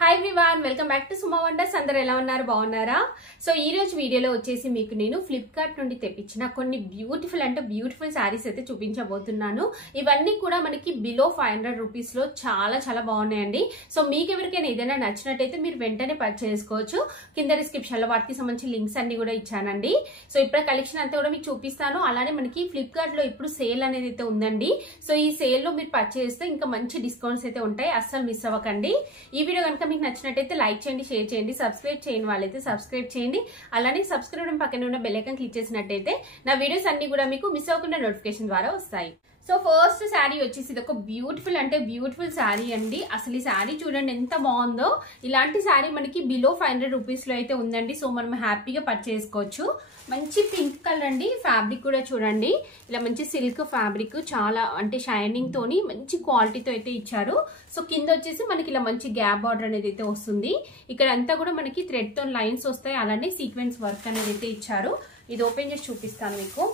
Hi everyone, welcome back to Suma wonders. అందరూ ఎలా ఉన్నారు? బాగున్నారా? సో ఈ రోజు వీడియోలో వచ్చేసి మీకు నేను ఫ్లిప్కార్ట్ నుండి తెప్పించిన కొన్ని బ్యూటిఫుల్ శారీస్ అయితే చూపించబోతున్నాను. ఇవన్నీ కూడా మనకి బిలో 500 రూపీస్ లో చాలా చాలా బాగున్నాయండి. సో మీకు ఎవరికైనా ఏదైనా నచ్చినట్టయితే మీరు వెంటనే పర్చేస్ చేసుకోవచ్చు. కింద డిస్క్రిప్షన్ లో వాటికి సంబంధించిన లింక్స్ అన్ని కూడా ఇచ్చానండి. సో ఇప్పుడు కలెక్షన్ అంతా కూడా మీకు చూపిస్తాను. అలానే మనకి ఫ్లిప్కార్ట్ లో ఇప్పుడు సేల్ అనేది అయితే ఉందండి. సో ఈ సేల్ లో మీరు పర్చేస్ చేస్తే ఇంకా మంచి డిస్కౌంట్స్ అయితే ఉంటాయి. అస్సలు మిస్ అవ్వకండి. ఈ వీడియో కనుక మీకు నచ్చినట్టయితే లైక్ చేయండి, షేర్ చేయండి, సబ్స్క్రైబ్ చేయని వాళ్ళైతే సబ్స్క్రైబ్ చేయండి. అలానే సబ్స్క్రైబ్ పక్కన ఉన్న బెల్ ఐకాన్ క్లిక్ చేసినట్టయితే నా వీడియోస్ అన్ని కూడా మీకు మిస్ అవ్వకుండా నోటిఫికేషన్ ద్వారా వస్తాయి. సో ఫస్ట్ శారీ వచ్చేసి ఇది ఒక బ్యూటిఫుల్ శారీ అండి. అసలు ఈ శారీ చూడండి ఎంత బాగుందో. ఇలాంటి శారీ మనకి బిలో 500 రూపీస్ లో అయితే ఉందండి. సో మనం హ్యాపీగా పర్చేస్ చేసుకోవచ్చు. మంచి పింక్ కలర్ అండి. ఫ్యాబ్రిక్ కూడా చూడండి, ఇలా మంచి సిల్క్ ఫ్యాబ్రిక్, చాలా అంటే షైనింగ్ తోని మంచి క్వాలిటీతో అయితే ఇచ్చారు. సో కింద వచ్చేసి మనకి ఇలా మంచి గ్యాప్ బార్డర్ అనేది అయితే వస్తుంది. ఇక్కడ అంతా కూడా మనకి థ్రెడ్ తో లైన్స్ వస్తాయి. అలానే సీక్వెన్స్ వర్క్ అనేది అయితే ఇచ్చారు. ఇది ఓపెన్ చేసి చూపిస్తాను మీకు.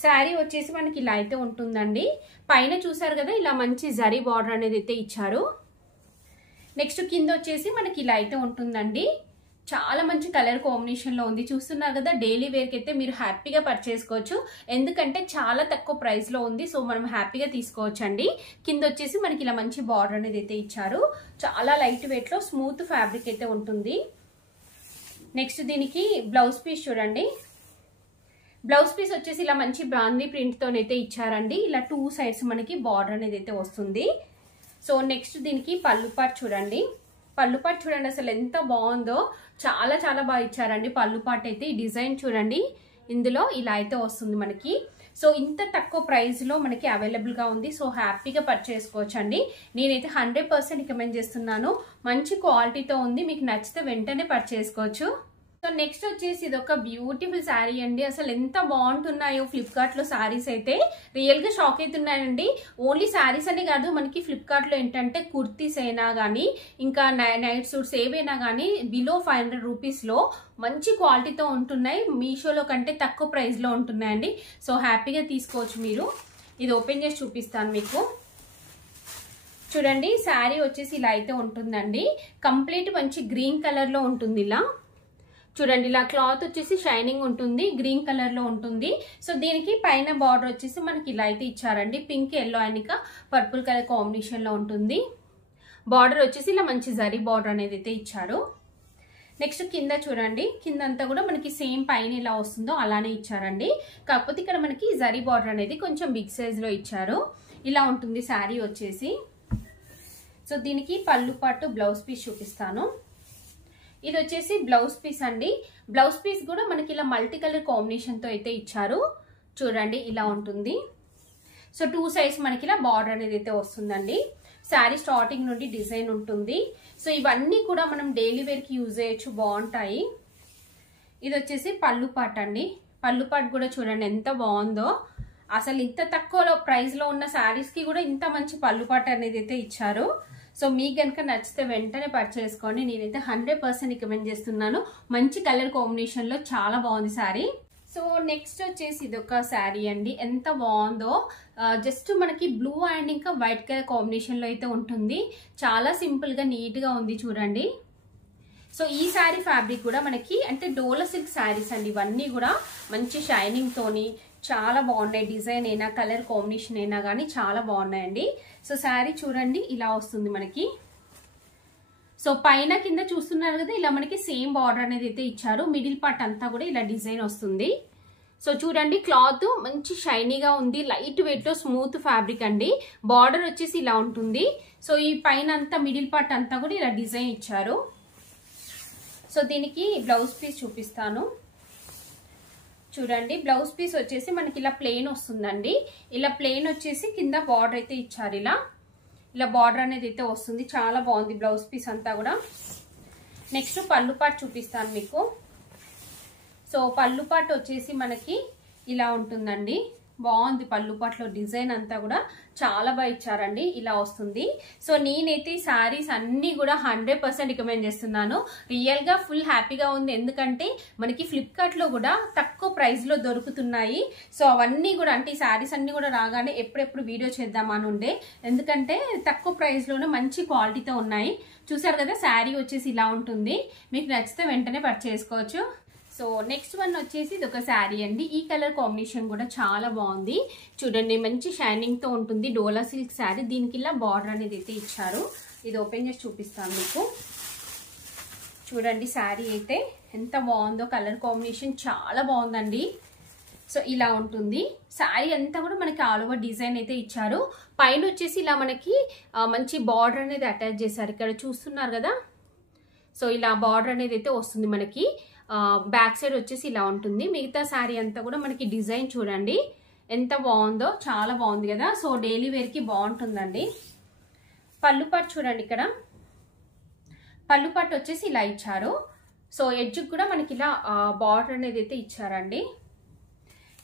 శారీ వచ్చేసి మనకి ఇలా అయితే ఉంటుందండి. పైన చూసారు కదా, ఇలా మంచి జరీ బార్డర్ అనేది అయితే ఇచ్చారు. నెక్స్ట్ కింద వచ్చేసి మనకి ఇలా అయితే ఉంటుందండి. చాలా మంచి కలర్ కాంబినేషన్ లో ఉంది. చూస్తున్నారు కదా, డైలీ వేర్ కి అయితే మీరు హ్యాపీగా పర్చేస్ చేసుకోవచ్చు. ఎందుకంటే చాలా తక్కువ ప్రైస్ లో ఉంది. సో మనం హ్యాపీగా తీసుకోవచ్చు అండి. కింద వచ్చేసి మనకి ఇలా మంచి బార్డర్ అనేది అయితే ఇచ్చారు. చాలా లైట్ వెయిట్ లో స్మూత్ ఫ్యాబ్రిక్ అయితే ఉంటుంది. నెక్స్ట్ దీనికి బ్లౌజ్ పీస్ చూడండి. బ్లౌజ్ పీస్ వచ్చేసి ఇలా మంచి బాందీ ప్రింట్ తోనైతే ఇచ్చారండి. ఇలా 2 సైడ్స్ మనకి బార్డర్ అనేది అయితే వస్తుంది. సో నెక్స్ట్ దీనికి పళ్ళు పార్ట్ చూడండి. పళ్ళు పార్ట్ చూడండి అసలు ఎంత బాగుందో. చాలా చాలా బాగా ఇచ్చారండి పళ్ళు పార్ట్ అయితే. ఈ డిజైన్ చూడండి, ఇందులో ఇలా అయితే వస్తుంది మనకి. సో ఇంత తక్కువ ప్రైస్ లో మనకి అవైలబుల్ గా ఉంది. సో హ్యాపీగా పర్చేస్ చేసుకోవచ్చు అండి. నేనైతే 100% రికమెండ్ చేస్తున్నాను. మంచి క్వాలిటీతో ఉంది. మీకు నచ్చితే వెంటనే పర్చేస్ చేసుకోవచ్చు. సో నెక్స్ట్ వచ్చేసి ఇది ఒక బ్యూటిఫుల్ శారీ అండి. అసలు ఎంత బాగుంటున్నాయో ఫ్లిప్కార్ట్ లో శారీస్ అయితే. రియల్ గా షాక్ అవుతున్నాయండి. ఓన్లీ శారీస్ అనే కాదు, మనకి ఫ్లిప్కార్ట్ లో ఏంటంటే కుర్తీస్ అయినా గానీ, ఇంకా నైట్ సూట్స్ ఏవైనా గానీ బిలో 500 రూపీస్ లో మంచి క్వాలిటీతో ఉంటున్నాయి. మీషోలో కంటే తక్కువ ప్రైస్ లో ఉంటున్నాయండి. సో హ్యాపీగా తీసుకోవచ్చు మీరు. ఇది ఓపెన్ చేసి చూపిస్తాను మీకు. చూడండి, శారీ వచ్చేసి ఇలా అయితే ఉంటుందండి. కంప్లీట్ మంచి గ్రీన్ కలర్ లో ఉంటుంది. ఇలా చూడండి, ఇలా క్లాత్ వచ్చేసి షైనింగ్ ఉంటుంది, గ్రీన్ కలర్ లో ఉంటుంది. సో దీనికి పైన బార్డర్ వచ్చేసి మనకి ఇలా అయితే ఇచ్చారండి. పింక్, ఎల్లో అండ్ ఇంకా పర్పుల్ కలర్ కాంబినేషన్ లో ఉంటుంది. బార్డర్ వచ్చేసి ఇలా మంచి జరీ బార్డర్ అనేది అయితే ఇచ్చారు. నెక్స్ట్ కింద చూడండి, కింద అంతా కూడా మనకి సేమ్ పైన ఎలా వస్తుందో అలానే ఇచ్చారండి. కాకపోతే ఇక్కడ మనకి జరీ బార్డర్ అనేది కొంచెం బిగ్ సైజ్ లో ఇచ్చారు. ఇలా ఉంటుంది శారీ వచ్చేసి. సో దీనికి పళ్ళు పాటు బ్లౌజ్ పీస్ చూపిస్తాను. ఇది వచ్చేసి బ్లౌజ్ పీస్ అండి. బ్లౌజ్ పీస్ కూడా మనకి ఇలా మల్టీ కలర్ కాంబినేషన్ తో అయితే ఇచ్చారు. చూడండి, ఇలా ఉంటుంది. సో 2 సైడ్స్ మనకి ఇలా బార్డర్ అనేది అయితే వస్తుందండి. శారీ స్టార్టింగ్ నుండి డిజైన్ ఉంటుంది. సో ఇవన్నీ కూడా మనం డైలీ వేర్ కి యూజ్ చేయొచ్చు, బాగుంటాయి. ఇది వచ్చేసి పళ్ళు పాట్ అండి. పళ్ళు పాట్ కూడా చూడండి ఎంత బాగుందో. అసలు ఇంత తక్కువ ప్రైస్ లో ఉన్న శారీస్ కి కూడా ఇంత మంచి పళ్ళు పాట్ అనేది అయితే ఇచ్చారు. సో మీకు కనుక నచ్చితే వెంటనే పర్చేస్ చేసుకోండి. నేనైతే 100% రికమెండ్ చేస్తున్నాను. మంచి కలర్ కాంబినేషన్ లో చాలా బాగుంది శారీ. సో నెక్స్ట్ వచ్చేసి ఇది ఒక శారీ అండి. ఎంత బాగుందో. జస్ట్ మనకి బ్లూ అండ్ ఇంకా వైట్ కలర్ కాంబినేషన్ లో అయితే ఉంటుంది. చాలా సింపుల్ గా నీట్ గా ఉంది చూడండి. సో ఈ శారీ ఫ్యాబ్రిక్ కూడా మనకి అంటే డోలా సిల్క్ శారీస్ అండి. ఇవన్నీ కూడా మంచి షైనింగ్ తోని చాలా బాగున్నాయి. డిజైన్ అయినా కలర్ కాంబినేషన్ అయినా కానీ చాలా బాగున్నాయండి. సో శారీ చూడండి, ఇలా వస్తుంది మనకి. సో పైన కింద చూస్తున్నారు కదా, ఇలా మనకి సేమ్ బార్డర్ అనేది అయితే ఇచ్చారు. మిడిల్ పార్ట్ అంతా కూడా ఇలా డిజైన్ వస్తుంది. సో చూడండి, క్లాత్ మంచి షైనీగా ఉంది. లైట్ వెయిట్ లో స్మూత్ ఫ్యాబ్రిక్ అండి. బార్డర్ వచ్చేసి ఇలా ఉంటుంది. సో ఈ పైన అంతా మిడిల్ పార్ట్ అంతా కూడా ఇలా డిజైన్ ఇచ్చారు. సో దీనికి బ్లౌజ్ పీస్ చూపిస్తాను. చూడండి, బ్లౌజ్ పీస్ వచ్చేసి మనకి ఇలా ప్లెయిన్ వస్తుందండి. ఇలా ప్లెయిన్ వచ్చేసి కింద బార్డర్ అయితే ఇచ్చారు. ఇలా బార్డర్ అనేది అయితే వస్తుంది. చాలా బాగుంది బ్లౌజ్ పీస్ అంతా కూడా. నెక్స్ట్ పళ్ళు పార్ట్ చూపిస్తాను మీకు. సో పళ్ళు పార్ట్ వచ్చేసి మనకి ఇలా ఉంటుందండి. బాగుంది. పళ్ళు పట్లో డిజైన్ అంతా కూడా చాలా బాగా ఇచ్చారండి. ఇలా వస్తుంది. సో నేనైతే ఈ శారీస్ అన్ని కూడా 100% రికమెండ్ చేస్తున్నాను. రియల్ గా ఫుల్ హ్యాపీగా ఉంది. ఎందుకంటే మనకి ఫ్లిప్కార్ట్ లో కూడా తక్కువ ప్రైస్ లో దొరుకుతున్నాయి. సో అవన్నీ కూడా అంటే ఈ శారీస్ అన్ని కూడా రాగానే ఎప్పుడెప్పుడు వీడియో చేద్దామని ఉండే, ఎందుకంటే తక్కువ ప్రైస్ లోనే మంచి క్వాలిటీతో ఉన్నాయి. చూసారు కదా, శారీ వచ్చేసి ఇలా ఉంటుంది. మీకు నచ్చితే వెంటనే పర్చేస్ చేసుకోవచ్చు. సో నెక్స్ట్ వన్ వచ్చేసి ఇది ఒక శారీ అండి. ఈ కలర్ కాంబినేషన్ కూడా చాలా బాగుంది. చూడండి, మంచి షైనింగ్ తో ఉంటుంది. డోలా సిల్క్ శారీ. దీనికి ఇలా బార్డర్ అనేది అయితే ఇచ్చారు. ఇది ఓపెన్ చేసి చూపిస్తాను మీకు. చూడండి శారీ అయితే ఎంత బాగుందో. కలర్ కాంబినేషన్ చాలా బాగుందండి. సో ఇలా ఉంటుంది. శారీ అంతా కూడా మనకి ఆల్ ఓవర్ డిజైన్ అయితే ఇచ్చారు. పైన వచ్చేసి ఇలా మనకి మంచి బార్డర్ అనేది అటాచ్ చేశారు. ఇక్కడ చూస్తున్నారు కదా. సో ఇలా బార్డర్ అనేది అయితే వస్తుంది మనకి. బ్యాక్ సైడ్ వచ్చేసి ఇలా ఉంటుంది. మిగతా శారీ అంతా కూడా మనకి డిజైన్ చూడండి ఎంత బాగుందో. చాలా బాగుంది కదా. సో డైలీ వేర్ కి బాగుంటుందండి. పళ్ళు పాటు చూడండి. ఇక్కడ పళ్ళు పాటు వచ్చేసి ఇలా ఇచ్చారు. సో ఎడ్జ్ కూడా మనకి ఇలా బార్డర్ అనేది అయితే ఇచ్చారండి.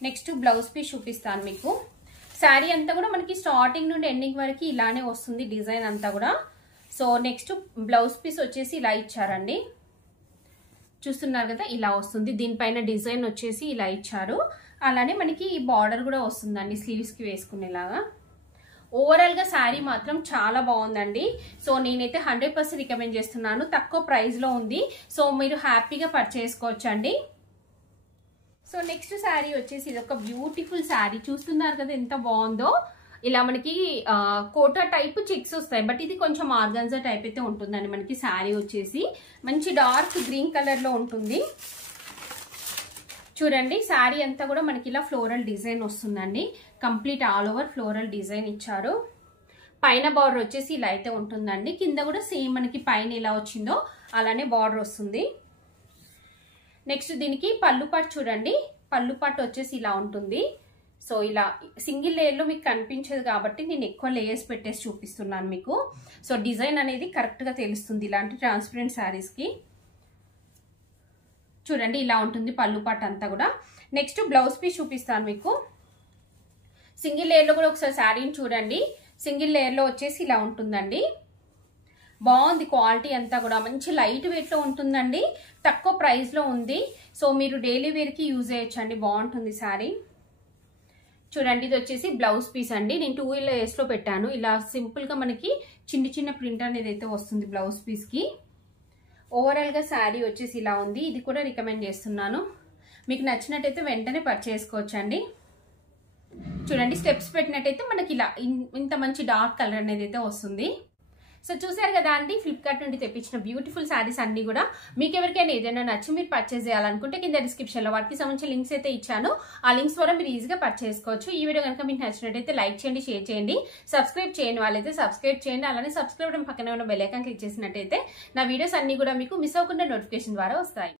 నెక్స్ట్ బ్లౌజ్ పీస్ చూపిస్తాను మీకు. శారీ అంతా కూడా మనకి స్టార్టింగ్ నుండి ఎండింగ్ వరకు ఇలానే వస్తుంది డిజైన్ అంతా కూడా. సో నెక్స్ట్ బ్లౌజ్ పీస్ వచ్చేసి ఇలా ఇచ్చారండి. చూస్తున్నారు కదా, ఇలా వస్తుంది. దీనిపైన డిజైన్ వచ్చేసి ఇలా ఇచ్చారు. అలానే మనకి ఈ బార్డర్ కూడా వస్తుందండి స్లీవ్స్ కి వేసుకునేలాగా. ఓవరాల్ గా శారీ మాత్రం చాలా బాగుందండి. సో నేనైతే 100% రికమెండ్ చేస్తున్నాను. తక్కువ ప్రైస్ లో ఉంది. సో మీరు హ్యాపీగా పర్చేస్ చేసుకోవచ్చు అండి. సో నెక్స్ట్ శారీ వచ్చేసి ఇది ఒక బ్యూటిఫుల్ శారీ. చూస్తున్నారు కదా ఎంత బాగుందో. ఇలా మనకి కోటా టైప్ చెక్స్ వస్తాయి. బట్ ఇది కొంచెం ఆర్గాన్జా టైప్ అయితే ఉంటుందండి. మనకి శారీ వచ్చేసి మంచి డార్క్ గ్రీన్ కలర్ లో ఉంటుంది. చూడండి శారీ అంతా కూడా మనకి ఇలా ఫ్లోరల్ డిజైన్ వస్తుందండి. Complete all over floral design ఇచ్చారు. పైన బార్డర్ వచ్చేసి ఇలా అయితే ఉంటుందండి. కింద కూడా సేమ్ మనకి పైన ఎలా వచ్చిందో అలానే బార్డర్ వస్తుంది. నెక్స్ట్ దీనికి పళ్ళు పాటు చూడండి. పళ్ళు పాటు వచ్చేసి ఇలా ఉంటుంది. సో ఇలా సింగిల్ లేయర్ లో మీకు కనిపించదు కాబట్టి నేను ఎక్కువ లేయర్స్ పెట్టేసి చూపిస్తున్నాను మీకు. సో డిజైన్ అనేది కరెక్ట్ గా తెలుస్తుంది ఇలాంటి ట్రాన్స్పరెంట్ శారీస్ కి. చూడండి ఇలా ఉంటుంది పళ్ళు పాటు అంతా కూడా. నెక్స్ట్ బ్లౌజ్ పీస్ చూపిస్తాను మీకు. సింగిల్ లేయర్ లో కూడా ఒకసారి శారీని చూడండి. సింగిల్ లేయర్ లో వచ్చేసి ఇలా ఉంటుందండి. బాగుంది. క్వాలిటీ అంతా కూడా మంచి లైట్ వెయిట్ లో ఉంటుందండి. తక్కువ ప్రైస్ లో ఉంది. సో మీరు డైలీ వేర్ కి యూజ్ చేయొచ్చండి. బాగుంటుంది శారీ. చూడండి ఇది వచ్చేసి బ్లౌజ్ పీస్ అండి. నేను 2 లేయర్స్ లో పెట్టాను. ఇలా సింపుల్ గా మనకి చిన్న చిన్న ప్రింట్ అనేది అయితే వస్తుంది బ్లౌజ్ పీస్ కి. ఓవరాల్ గా శారీ వచ్చేసి ఇలా ఉంది. ఇది కూడా రికమెండ్ చేస్తున్నాను. మీకు నచ్చినట్టయితే వెంటనే పర్చేస్ చేసుకోవచ్చండి. చూడండి స్టెప్స్ పెట్టినట్టయితే మనకి ఇలా ఇంత మంచి డార్క్ కలర్ అనేది అయితే వస్తుంది. సో చూసారు కదా అండి, ఫ్లిప్కార్ట్ నుండి తెప్పించిన బ్యూటిఫుల్ శారీస్ అన్ని కూడా. మీకు ఎవరికైనా ఏదైనా నచ్చి మీరు పర్చేస్ చేయాలనుకుంటే కింద డిస్క్రిప్షన్ లో వాటికి సంబంధించిన లింక్స్ అయితే ఇచ్చాను. ఆ లింక్స్ ద్వారా మీరు ఈజీగా పర్చేస్ చేసుకోవచ్చు. ఈ వీడియో కనుక మీకు నచ్చినట్టయితే లైక్ చేయండి, షేర్ చేయండి. సబ్స్క్రైబ్ చేయని వాళ్ళైతే సబ్స్క్రైబ్ చేయండి. అలానే సబ్స్క్రైబ్ పక్కనే ఉన్న బెల్ ఐకాన్ క్లిక్ చేసినట్టయితే నా వీడియోస్ అన్ని కూడా మీకు మిస్ అవ్వకుండా నోటిఫికేషన్ ద్వారా వస్తాయి.